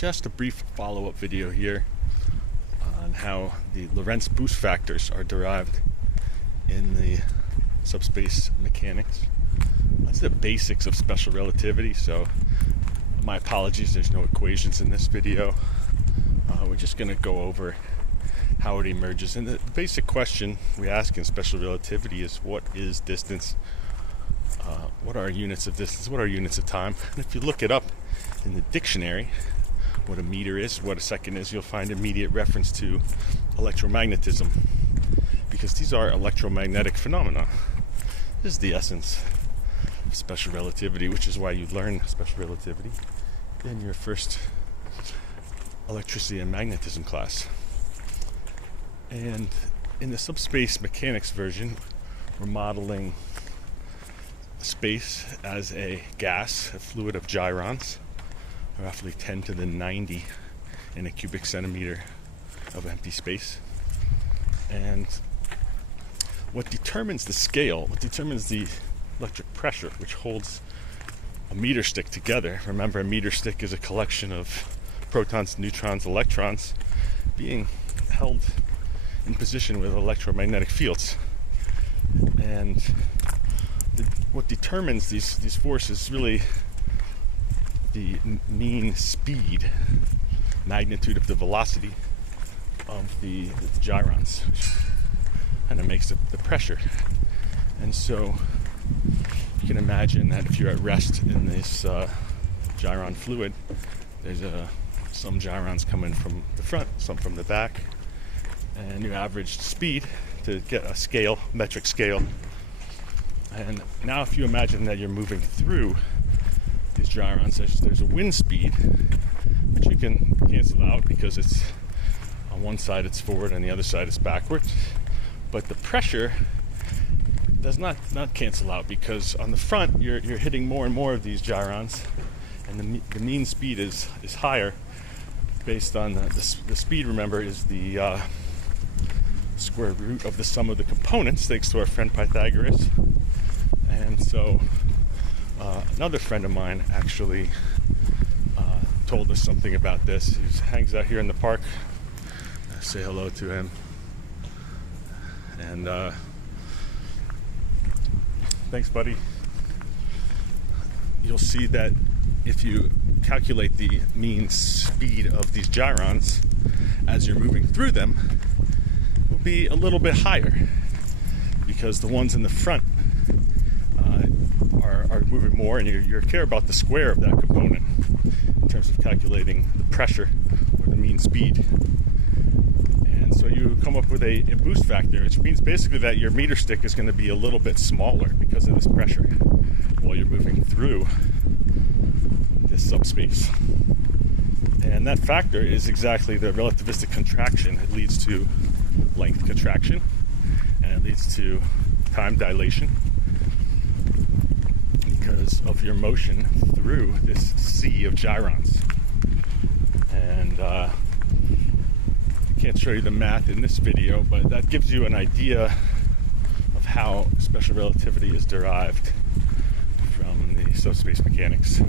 Just a brief follow-up video here on how the Lorentz Boost Factors are derived in the Subspace Mechanics. That's the basics of special relativity, so my apologies, there's no equations in this video. We're just going to go over how it emerges. And the basic question we ask in special relativity is, what is distance? What are units of distance? What are units of time? And if you look it up in the dictionary, what a meter is, what a second is, you'll find immediate reference to electromagnetism, because these are electromagnetic phenomena. This is the essence of special relativity, which is why you learn special relativity in your first electricity and magnetism class. And in the subspace mechanics version, we're modeling space as a gas, a fluid of gyrons, roughly 10 to the 90 in a cubic centimeter of empty space. And what determines the scale, what determines the electric pressure, which holds a meter stick together. Remember, a meter stick is a collection of protons, neutrons, electrons being held in position with electromagnetic fields. And what determines these forces is really the mean speed, magnitude of the velocity of the gyrons, which kind of makes the pressure. And so you can imagine that if you're at rest in this gyron fluid, there's some gyrons coming from the front, some from the back, and you average speed to get a scale, metric scale. And now if you imagine that you're moving through these gyrons, there's a wind speed, which you can cancel out because it's on one side it's forward and the other side is backward. But the pressure does not cancel out, because on the front you're hitting more and more of these gyrons, and the mean speed is higher based on the speed. Remember, is the square root of the sum of the components, thanks to our friend Pythagoras. And so another friend of mine actually told us something about this. He hangs out here in the park. Say hello to him. And thanks, buddy. You'll see that if you calculate the mean speed of these gyrons as you're moving through them, it will be a little bit higher, because the ones in the front are moving more, and you care about the square of that component in terms of calculating the pressure or the mean speed. And so you come up with a boost factor, which means basically that your meter stick is going to be a little bit smaller because of this pressure while you're moving through this subspace. And that factor is exactly the relativistic contraction. It leads to length contraction, and it leads to time dilation because of your motion through this sea of gyrons. And I can't show you the math in this video, but that gives you an idea of how special relativity is derived from the subspace mechanics.